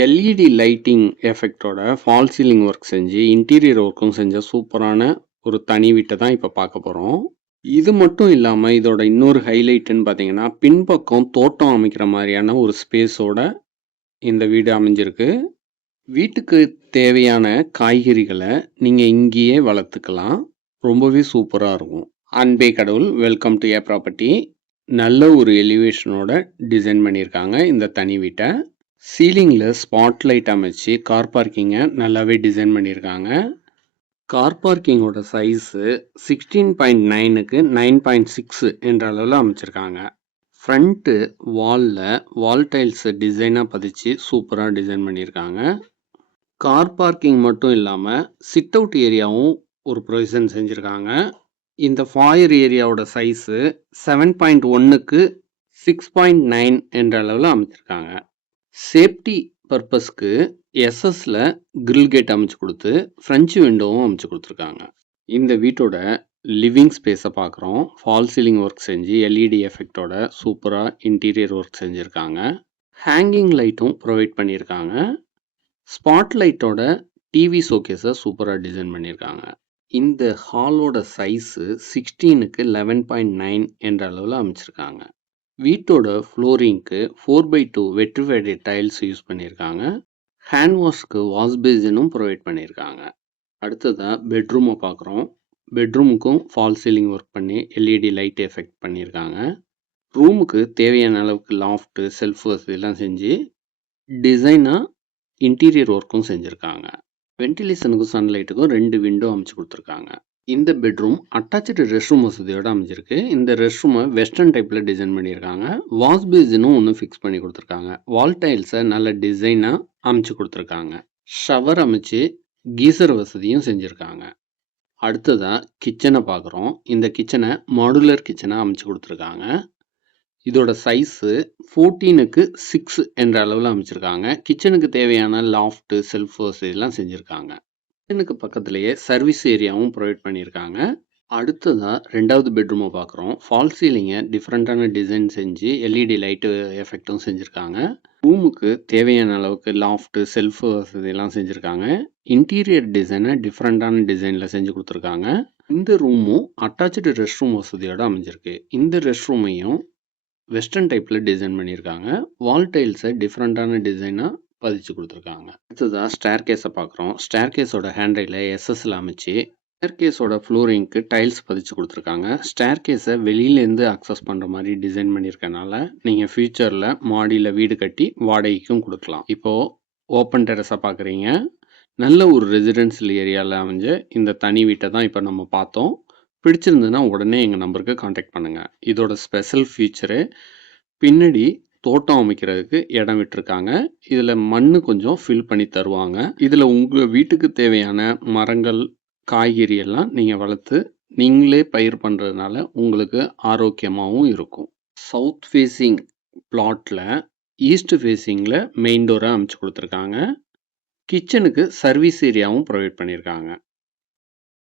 LED lighting எஃபெக்ட்டோட fall ceiling work செஞ்சு, interior ஒர்க்கும் செஞ்ச சூப்பரான ஒரு தனி வீட்ட தான் இப்ப பார்க்க போறோம். இது மட்டும் இல்லாம, இதோட இன்னொரு ஹைலைட்டுன்னு பார்த்தீங்கன்னா, பின்பக்கம் தோட்டம் அமைக்கிற மாரியான ஒரு ஸ்பேஸோட இந்த வீடு அமைஞ்சிருக்கு. வீட்டுக்கு தேவையான காய்கறிகள நீங்க இங்கேயே வளர்த்துக்கலாம். ரொம்பவே சூப்பரா இருக்கும். அன்பே கடவுள்! Welcome to property. நல்ல ஒரு எலிவேஷனோட டிசைன் பண்ணியிருக்காங்க இந்த தனி வீட்ட. சீலிங்ல ஸ்பாட் லைட் அமைச்சு கார் பார்க்கிங்கை நல்லாவே டிசைன் பண்ணியிருக்காங்க. கார் பார்க்கிங்கோட சைஸு 16.9க்கு 9.6 என்ற அளவில் அமைச்சிருக்காங்க. ஃப்ரண்ட்டு வால் டைல்ஸ் டிசைனாக பதிச்சு சூப்பராக டிசைன் பண்ணியிருக்காங்க. கார் பார்க்கிங் மட்டும் இல்லாமல் சிட் அவுட் ஏரியாவும் ஒரு ப்ரொவிஷன் செஞ்சுருக்காங்க. இந்த ஃபாயர் ஏரியாவோட சைஸு 7.1க்கு 6.9 என்ற அளவில் அமைச்சிருக்காங்க. சேஃப்டி பர்பஸ்க்கு எஸ்எஸ்ல கிரில் கேட் அமைச்சு கொடுத்து ஃப்ரெஞ்சு விண்டோவும் அமைச்சு கொடுத்துருக்காங்க. இந்த வீட்டோட லிவிங் ஸ்பேஸை பார்க்குறோம். ஃபால் சீலிங் ஒர்க் செஞ்சு எல்இடி எஃபெக்டோட சூப்பராக இன்டீரியர் ஒர்க் செஞ்சுருக்காங்க. ஹேங்கிங் லைட்டும் ப்ரொவைட் பண்ணியிருக்காங்க. ஸ்பாட் லைட்டோட டிவி ஷோகேஸை சூப்பராக டிசைன் பண்ணியிருக்காங்க. இந்த ஹாலோட சைஸு 16க்கு 11.9 என்ற அளவில் அமைச்சிருக்காங்க. வீட்டோட ஃப்ளோரிங்க்கு 4x2 வெட்ரிஃபைடு டைல்ஸ் யூஸ் பண்ணியிருக்காங்க. ஹேண்ட் வாஷ்க்கு வாஷ் பேசினும் ப்ரொவைட் பண்ணியிருக்காங்க. அடுத்ததாக பெட்ரூமை பார்க்குறோம். பெட்ரூமுக்கும் ஃபால் சீலிங் ஒர்க் பண்ணி எல்இடி லைட் எஃபெக்ட் பண்ணியிருக்காங்க. ரூமுக்கு தேவையான அளவுக்கு லாஃப்ட்டு, செல்ஃப் வசதியெல்லாம் செஞ்சு டிசைனாக இன்டீரியர் ஒர்க்கும் செஞ்சுருக்காங்க. வென்டிலேஷனுக்கும் சன்லைட்டுக்கும் 2 விண்டோ அமைச்சு கொடுத்துருக்காங்க. இந்த பெட்ரூம் அட்டாச்சு ரெஸ்ட் ரூம் வசதியோடு அமைஞ்சிருக்கு. இந்த ரெஸ்ட் ரூமை வெஸ்டர்ன் டைப்பில் டிசைன் பண்ணியிருக்காங்க. வாஷ் பேசினும் ஒன்று ஃபிக்ஸ் பண்ணி கொடுத்துருக்காங்க. வால் டைல்ஸை நல்ல டிசைனாக அமைச்சு கொடுத்துருக்காங்க. ஷவர் அமைச்சு கீசர் வசதியும் செஞ்சுருக்காங்க. அடுத்ததாக கிச்சனை பார்க்குறோம். இந்த கிச்சனை மாடுலர் கிச்சனாக அமைச்சு கொடுத்துருக்காங்க. இதோட சைஸு 14க்கு 6 என்ற அளவில் அமைச்சிருக்காங்க. கிச்சனுக்கு தேவையான லாஃப்ட்டு, செல்ஃப் வசதியெல்லாம் செஞ்சுருக்காங்க. கிச்சனுக்கு பக்கத்துலேயே சர்வீஸ் ஏரியாவும் ப்ரொவைட் பண்ணியிருக்காங்க. அடுத்ததாக 2வது பெட்ரூமை பார்க்குறோம். ஃபால் சீலிங்கை டிஃப்ரெண்ட்டான டிசைன் செஞ்சு எல்இடி லைட்டு எஃபெக்டும் செஞ்சுருக்காங்க. ரூமுக்கு தேவையான அளவுக்கு லாஃப்ட்டு, செல்ஃப் வசதியெல்லாம் செஞ்சுருக்காங்க. இன்டீரியர் டிசைனை டிஃப்ரெண்ட்டான டிசைனில் செஞ்சு கொடுத்துருக்காங்க. இந்த ரூமும் அட்டாச்சு ரெஸ்ட் ரூம் வசதியோடு அமைஞ்சிருக்கு. இந்த ரெஸ்ட் ரூமையும் வெஸ்டர்ன் டைப்பில் டிசைன் பண்ணியிருக்காங்க. வால் டைல்ஸை டிஃப்ரெண்ட்டான டிசைனாக பதிச்சு கொடுத்துருக்காங்க. அடுத்ததாக ஸ்டேர் கேஸை பார்க்குறோம். ஸ்டேர் கேஸோட ஹேண்ட்ரைல எஸ்எஸ்ல அமைச்சு ஸ்டேர் கேஸோட ஃப்ளோரிங்க்கு டைல்ஸ் பதிச்சு கொடுத்துருக்காங்க. ஸ்டேர் கேஸை வெளியிலேருந்து அக்சஸ் பண்ணுற மாதிரி டிசைன் பண்ணியிருக்கனால நீங்கள் ஃபியூச்சரில் மாடியில் வீடு கட்டி வாடகைக்கும் கொடுக்கலாம். இப்போது ஓப்பன் டெரஸை பார்க்குறீங்க. நல்ல ஒரு ரெசிடென்ஷியல் ஏரியாவில் அமைஞ்ச இந்த தனி வீட்டை தான் இப்போ நம்ம பார்த்தோம். பிடிச்சிருந்ததுன்னா உடனே எங்கள் நம்பருக்கு காண்டாக்ட் பண்ணுங்கள். இதோட ஸ்பெஷல் ஃபீச்சரு பின்னாடி தோட்டம் அமைக்கிறதுக்கு இடம் விட்டுருக்காங்க. இதில் மண் கொஞ்சம் ஃபில் பண்ணி தருவாங்க. இதில் உங்கள் வீட்டுக்கு தேவையான மரங்கள், காய்கறி எல்லாம் நீங்கள் வளர்த்து நீங்களே பயிர் பண்ணுறதுனால உங்களுக்கு ஆரோக்கியமாகவும் இருக்கும். சவுத் ஃபேஸிங் பிளாட்டில் ஈஸ்ட் ஃபேஸிங்கில் மெயின் டோரை அமைச்சு கொடுத்துருக்காங்க. கிச்சனுக்கு சர்வீஸ் ஏரியாவும் ப்ரொவைட் பண்ணியிருக்காங்க.